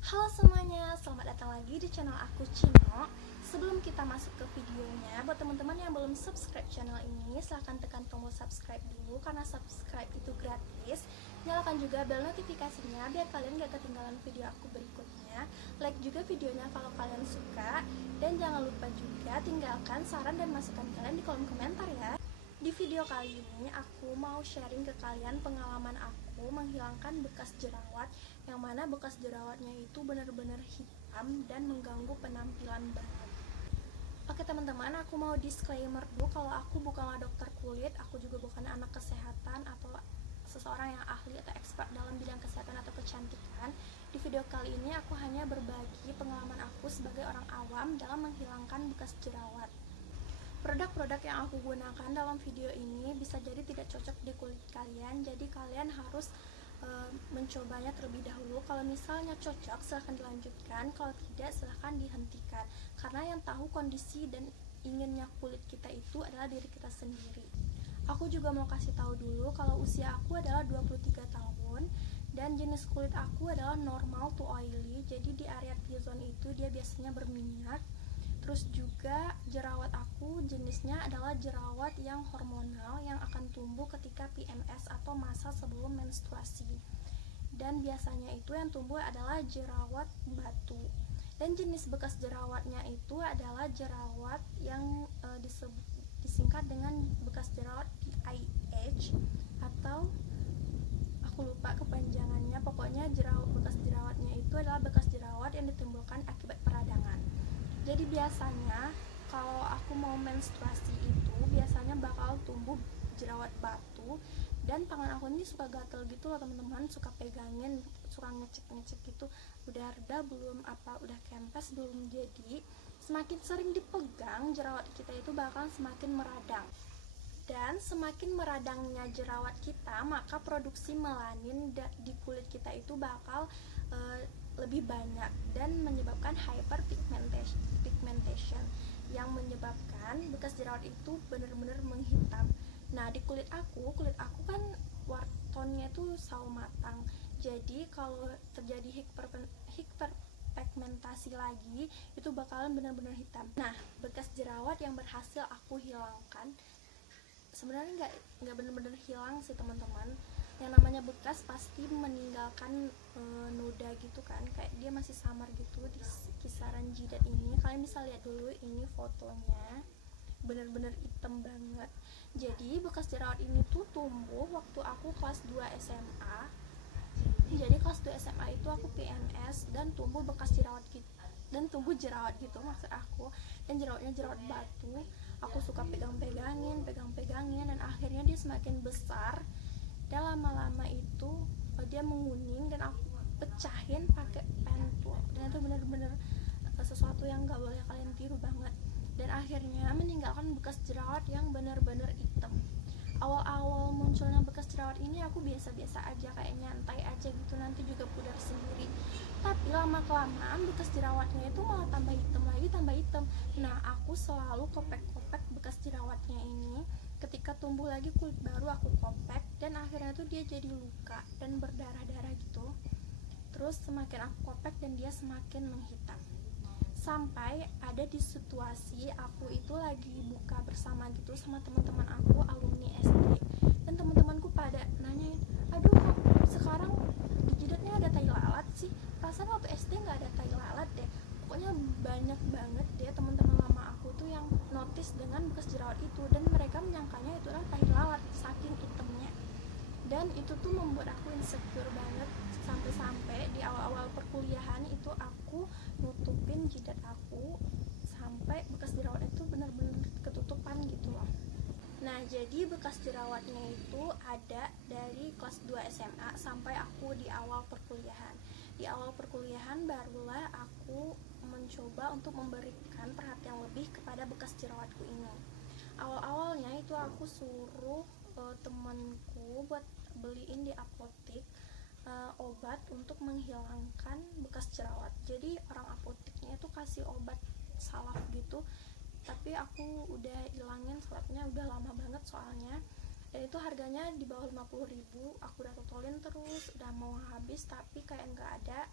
Halo semuanya, selamat datang lagi di channel aku Cino. Sebelum kita masuk ke videonya, buat teman-teman yang belum subscribe channel ini, silahkan tekan tombol subscribe dulu karena subscribe itu gratis. Nyalakan juga bel notifikasinya biar kalian gak ketinggalan video aku berikutnya. Like juga videonya kalau kalian suka, dan jangan lupa juga tinggalkan saran dan masukan kalian di kolom komentar ya. Di video kali ini aku mau sharing ke kalian pengalaman aku menghilangkan bekas jerawat, yang mana bekas jerawatnya itu benar-benar hitam dan mengganggu penampilan banget. Oke teman-teman, aku mau disclaimer dulu kalau aku bukanlah dokter kulit, aku juga bukan anak kesehatan atau seseorang yang ahli atau expert dalam bidang kesehatan atau kecantikan. Di video kali ini aku hanya berbagi pengalaman aku sebagai orang awam dalam menghilangkan bekas jerawat. Produk-produk yang aku gunakan dalam video ini bisa jadi tidak cocok di kulit kalian, jadi kalian harus mencobanya terlebih dahulu. Kalau misalnya cocok silahkan dilanjutkan, kalau tidak silahkan dihentikan, karena yang tahu kondisi dan inginnya kulit kita itu adalah diri kita sendiri. Aku juga mau kasih tahu dulu kalau usia aku adalah 23 tahun dan jenis kulit aku adalah normal to oily, jadi di area T-zone itu dia biasanya berminyak. Terus juga jerawat aku jenisnya adalah jerawat yang hormonal yang akan tumbuh ketika PMS atau masa sebelum menstruasi. Dan biasanya itu yang tumbuh adalah jerawat batu. Dan jenis bekas jerawatnya itu adalah jerawat yang disingkat dengan bekas jerawat IH, atau aku lupa kepanjangannya. Pokoknya bekas jerawatnya itu adalah bekas jerawat yang ditimbulkan akibat peradangan. Jadi biasanya kalau aku mau menstruasi itu biasanya bakal tumbuh jerawat batu, dan tangan aku ini suka gatel gitu loh teman-teman, suka pegangin, suka ngecek gitu, udah reda belum, apa udah kempes belum. Jadi semakin sering dipegang jerawat kita itu bakal semakin meradang, dan semakin meradangnya jerawat kita maka produksi melanin di kulit kita itu bakal lebih banyak dan menyebabkan hyperpigmentation yang menyebabkan bekas jerawat itu benar-benar menghitam. Nah, di kulit aku kan wartonnya itu sawo matang. Jadi kalau terjadi hyperpigmentasi lagi itu bakalan benar-benar hitam. Nah, bekas jerawat yang berhasil aku hilangkan sebenarnya nggak benar-benar hilang sih teman-teman. Yang namanya bekas pasti meninggalkan noda gitu kan, kayak dia masih samar gitu di kisaran jidat ini. Kalian bisa lihat dulu ini fotonya, benar-benar hitam banget. Jadi bekas jerawat ini tuh tumbuh waktu aku kelas 2 SMA. Jadi kelas 2 SMA itu aku PMS dan tumbuh bekas jerawat gitu, dan tumbuh jerawat gitu maksud aku, dan jerawatnya jerawat batu. Aku suka pegang-pegangin, dan akhirnya dia semakin besar, dan lama-lama itu dia menguning, dan aku pecahin pakai pentul, dan itu bener-bener sesuatu yang gak boleh kalian tiru banget, dan akhirnya meninggalkan bekas jerawat yang bener-bener hitam. Awal-awal munculnya bekas jerawat ini aku biasa-biasa aja, kayak nyantai aja gitu, nanti juga pudar sendiri. Tapi lama-kelamaan bekas jerawatnya itu malah tambah hitam lagi, tambah hitam. Nah, aku selalu kopek-kopek bekas jerawatnya ini. Ketika tumbuh lagi kulit baru aku kopek, dan akhirnya tuh dia jadi luka dan berdarah-darah gitu. Terus semakin aku kopek dan dia semakin menghitam. Sampai ada di situasi aku itu lagi buka bersama gitu sama teman-teman aku alumni SD, dan teman-temanku pada nanyain, aduh kok sekarang di jidatnya ada tai lalat sih, perasaan waktu SD nggak ada tai lalat deh. Pokoknya banyak banget deh teman-teman lama aku tuh yang notice dengan bekas jerawat itu, dan mereka menyangkanya itu adalah tai lalat saking hitamnya. Dan itu tuh membuat aku insecure banget, sampai-sampai di awal-awal perkuliahan itu aku nutupin jidat aku sampai bekas jerawat itu benar-benar ketutupan gitu loh. Nah, jadi bekas jerawatnya itu ada dari kelas 2 SMA sampai aku di awal perkuliahan. Di awal perkuliahan barulah aku mencoba untuk memberikan perhatian lebih kepada bekas jerawatku ini. Awal-awalnya itu aku suruh temanku buat beliin di apotik obat untuk menghilangkan bekas jerawat. Jadi orang apoteknya itu kasih obat salaf gitu, tapi aku udah hilangin salafnya udah lama banget soalnya, dan itu harganya di bawah 50.000. Aku udah totolin terus, udah mau habis, tapi kayak nggak ada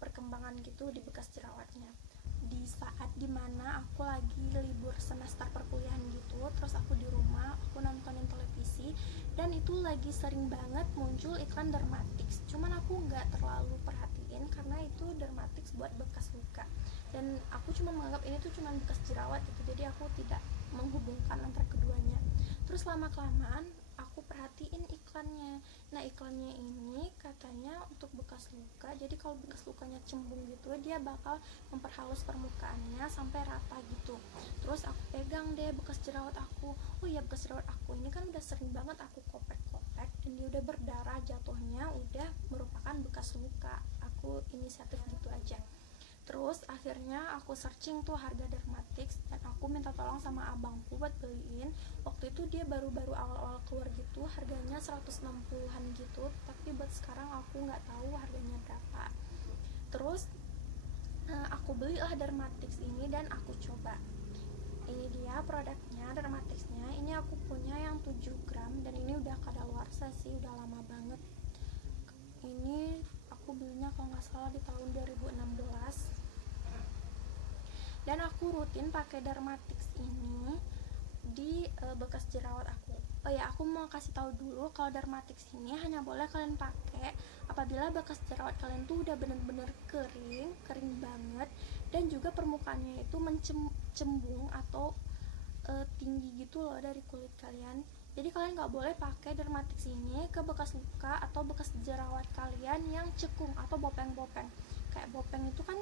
perkembangan gitu di bekas jerawatnya. Di saat dimana aku lagi libur semester perkuliahan gitu, terus aku di rumah, aku nontonin televisi, dan itu lagi sering banget muncul iklan Dermatix. Cuman aku nggak terlalu perhatiin karena itu Dermatix buat bekas luka, dan aku cuma menganggap ini tuh cuma bekas jerawat gitu, jadi aku tidak menghubungkan antara keduanya. Terus lama kelamaan aku perhatiin iklannya. Nah, iklannya ini katanya untuk bekas luka, jadi kalau bekas lukanya cembung gitu, dia bakal memperhalus permukaannya sampai rata gitu. Terus aku pegang deh bekas jerawat aku. Oh iya, bekas jerawat aku ini kan udah sering banget aku kopek-kopek dan dia udah berdarah, jatuhnya udah merupakan bekas luka. Aku inisiatif gitu aja. Terus akhirnya aku searching tuh harga Dermatix, dan aku minta tolong sama abangku buat beliin. Waktu itu dia baru-baru awal-awal keluar gitu, harganya 160-an gitu, tapi buat sekarang aku nggak tahu harganya berapa. Terus aku belilah Dermatix ini dan aku coba. Ini dia produknya, Dermatixnya. Ini aku punya yang 7 gram dan ini udah kadaluarsa sih, udah lama banget. Ini aku belinya kalau nggak salah di tahun 2016. Dan aku rutin pakai Dermatix ini di bekas jerawat aku. Oh ya, aku mau kasih tahu dulu kalau Dermatix ini hanya boleh kalian pakai apabila bekas jerawat kalian tuh udah bener-bener kering banget, dan juga permukaannya itu mencembung atau tinggi gitu loh dari kulit kalian. Jadi kalian nggak boleh pakai Dermatix ini ke bekas luka atau bekas jerawat kalian yang cekung atau bopeng-bopeng. Kayak bopeng itu kan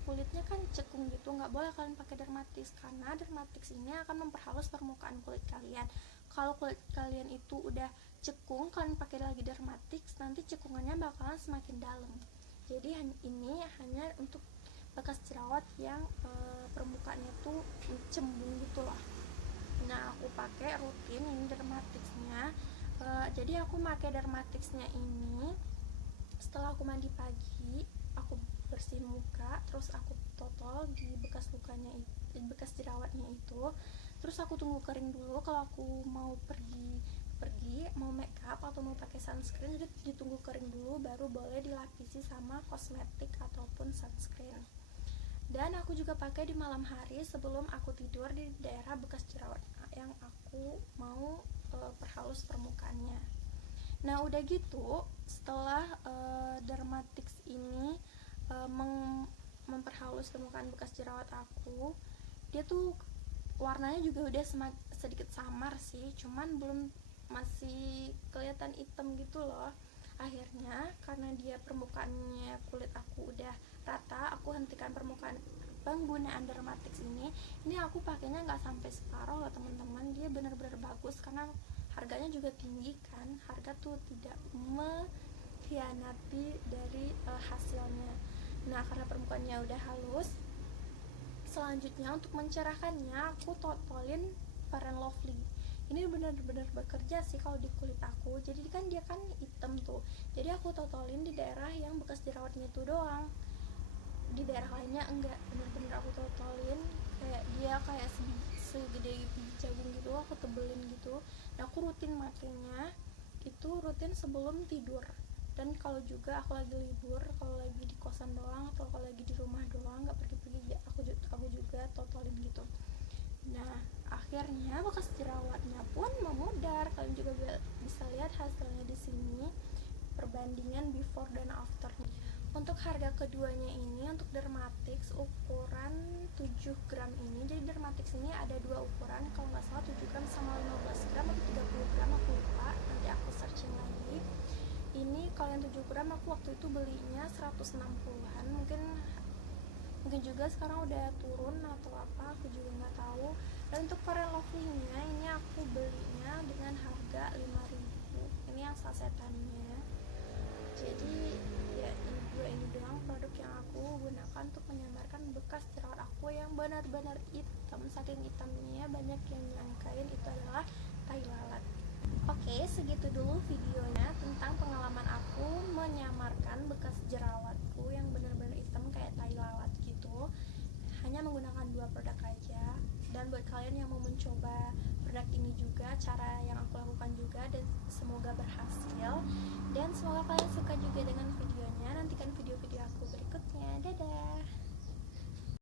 kulitnya kan cekung gitu, nggak boleh kalian pakai Dermatix, karena Dermatix ini akan memperhalus permukaan kulit kalian. Kalau kulit kalian itu udah cekung, kalian pakai lagi Dermatix, nanti cekungannya bakalan semakin dalam. Jadi ini hanya untuk bekas jerawat yang permukaannya tuh cembung gitu loh. Nah, aku pakai rutin ini Dermatixnya. Jadi aku pakai Dermatixnya ini setelah aku mandi pagi, aku bersihin muka, terus aku totol di bekas lukanya itu, bekas jerawatnya itu. Terus aku tunggu kering dulu. Kalau aku mau pergi mau make up atau mau pakai sunscreen, jadi ditunggu kering dulu baru boleh dilapisi sama kosmetik ataupun sunscreen. Dan aku juga pakai di malam hari sebelum aku tidur di daerah bekas jerawat yang aku mau perhalus permukaannya. Nah, udah gitu setelah Dermatix ini memperhalus permukaan bekas jerawat aku, dia tuh warnanya juga udah sedikit samar sih, cuman masih kelihatan hitam gitu loh. Akhirnya karena dia permukaannya kulit aku udah rata, aku hentikan penggunaan Dermatix ini aku pakainya nggak sampai separuh loh teman-teman. Dia benar-benar bagus karena harganya juga tinggi kan, harga tuh tidak mengkhianati dari hasilnya. Nah, karena permukaannya udah halus, selanjutnya untuk mencerahkannya aku totolin Fair and Lovely. Ini benar-benar bekerja sih kalau di kulit aku. Jadi kan dia kan hitam tuh, jadi aku totolin di daerah yang bekas jerawatnya itu doang, di daerah lainnya enggak. Benar-benar aku totolin, kayak dia kayak segede biji jagung gitu, aku tebelin gitu. Nah, aku rutin makainya itu rutin sebelum tidur. Dan kalau juga aku lagi libur, kalau lagi di kosan doang atau kalau lagi di rumah doang nggak pergi-pergi, aku juga totolin gitu. Nah, akhirnya bekas jerawatnya pun memudar. Kalian juga bisa lihat hasilnya di sini, perbandingan before dan after. Untuk harga keduanya ini, untuk Dermatix ukuran 7 gram ini, jadi Dermatix ini ada dua ukuran, kalau nggak salah 7 gram sama 15 gram atau 30 gram, aku lupa, nanti aku searching lagi. Ini kalau yang 7 gram aku waktu itu belinya 160-an, mungkin juga sekarang udah turun atau apa, aku juga nggak tahu. Dan untuk Fair and Lovely-nya ini aku belinya dengan harga 5.000, ini yang sasetannya. Jadi ya ini doang produk yang aku gunakan untuk menyamarkan bekas jerawat aku yang benar-benar hitam. Saking hitamnya banyak yang nyangkain itu adalah tai lalat. Oke, segitu dulu videonya tentang pengalaman aku menyamarkan bekas jerawatku yang benar-benar hitam kayak tai lalat gitu, hanya menggunakan dua produk aja. Dan buat kalian yang mau mencoba produk ini juga, cara yang aku lakukan juga, dan semoga berhasil, dan semoga kalian suka juga dengan